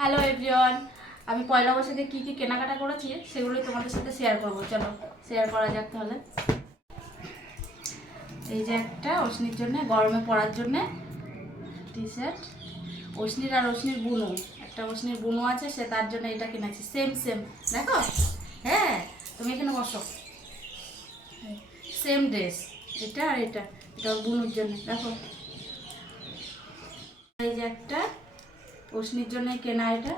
Hello everyone, আমি পয়লা বৈশাখে কী কী কেনাকাটা করেছি সেগুলোই তোমাদের সাথে শেয়ার করবো। চলো শেয়ার করা যাক তাহলে। এই যে একটা অশ্নির জন্য গরমে পরার জন্যে টি শার্ট, অশ্নির আর অশ্নির বুনু, একটা অশ্নির বুনু আছে, সে তার জন্য এটা কিনেছি। সেম সেম, দেখো। হ্যাঁ, তুমি এখানে বসো। সেম ড্রেস, এটা আর এটা, এটা ওর বুনুর জন্য। দেখো, এই যে একটা অশ্নির জন্য কেনা, এটা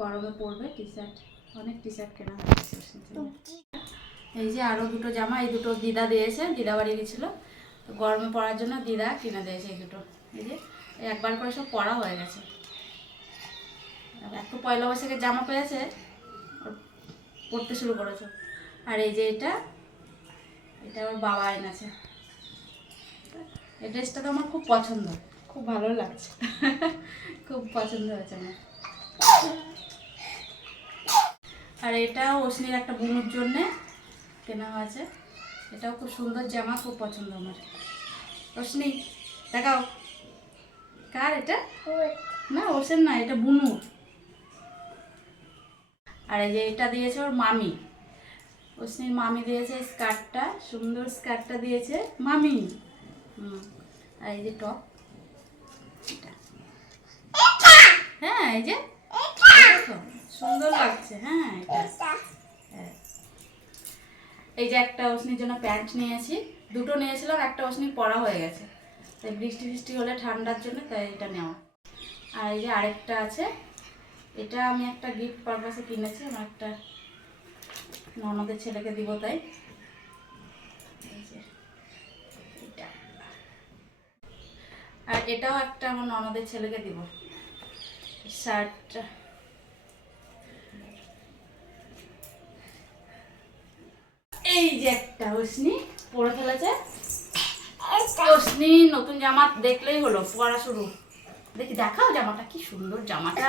গরমে পরবে টি শার্ট। অনেক টি শার্ট কেনা হয়েছে অশ্নির জন্য। এই যে আরও দুটো জামা, এই দুটো দিদা দিয়েছে, দিদা বাড়ি গেছিলো, তো গরমে পরার জন্য দিদা কিনে দিয়েছে এই দুটো। এই যে একবার করে সব পরা হয়ে গেছে। এত পয়লা বৈশাখের জামা পেয়েছে, পরতে শুরু করেছে। আর এই যে এটা, এটা আমার বাবা এনেছে। এই ড্রেসটা তো আমার খুব পছন্দ, খুব ভালো লাগছে, খুব পছন্দ হয়েছে আমার। আর এটাও অশ্নির একটা বুনুর জন্যে কেনা হয়েছে। এটাও খুব সুন্দর জামা, খুব পছন্দ আমার। অশ্নি দেখাও, কার এটা? না, ওসেন না, এটা বুনুর। আর এই যে এটা দিয়েছে ওর মামি, অশ্নির মামি দিয়েছে স্কার্টটা, সুন্দর স্কার্টটা দিয়েছে মামি। আর এই যে টপ, হ্যাঁ এই যে সুন্দর লাগছে। হ্যাঁ হ্যাঁ, এই যে একটা অশ্নির জন্য প্যান্ট নিয়েছি, দুটো নিয়েছিলাম, একটা অশ্নির পরা হয়ে গেছে, তাই বৃষ্টি বৃষ্টি হলে ঠান্ডার জন্য তাই এটা নেওয়া। আর এই যে আরেকটা আছে, এটা আমি একটা গিফট পারপাসে কিনেছি, আমার একটা ননদের ছেলেকে দিব তাই। এই যে এটা, আর এটাও একটা আমার ননদের ছেলেকে দিব শার্টটা। এই যে একটা অশ্নি পরে ফেলেছে। অশ্নি নতুন জামা দেখলেই হলো পরা শুরু। দেখি দেখাও জামাটা, কি সুন্দর জামাটা।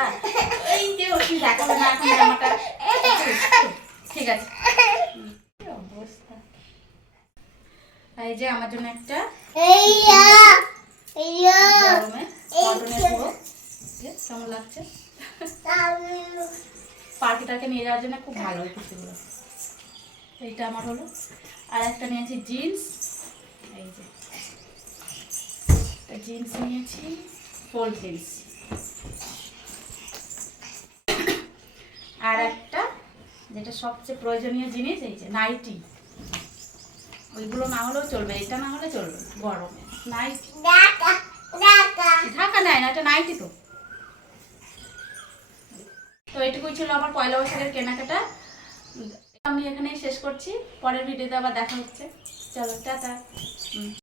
এই যে অশ্নি দেখাবে না এখন জামাটা, ঠিক আছে। অবস্থা। এই যে আমার জন্য একটা গরমে কটনের পুরো, কেমন লাগছে? পার্টিটাকে নিয়ে যাওয়ার জন্য খুব ভালো কিছুগুলো। এইটা আমার হলো। আর একটা নিয়েছি জিন্স, এই যে জিন্স নিয়েছি, ফোল জিন্স। আর একটা যেটা সবচেয়ে প্রয়োজনীয় জিনিস, এই যে নাইটি। ওইগুলো না হলেও চলবে, এটা না হলে চলবে গরমে। নাইটি, ঢাকা নেয় না, এটা নাইটি। তো এটুকুই ছিল আমার পয়লা বৈশাখের কেনাকাটা। আমি এখানেই শেষ করছি, পরের ভিডিওতে আবার দেখা হচ্ছে। চলো টাটা।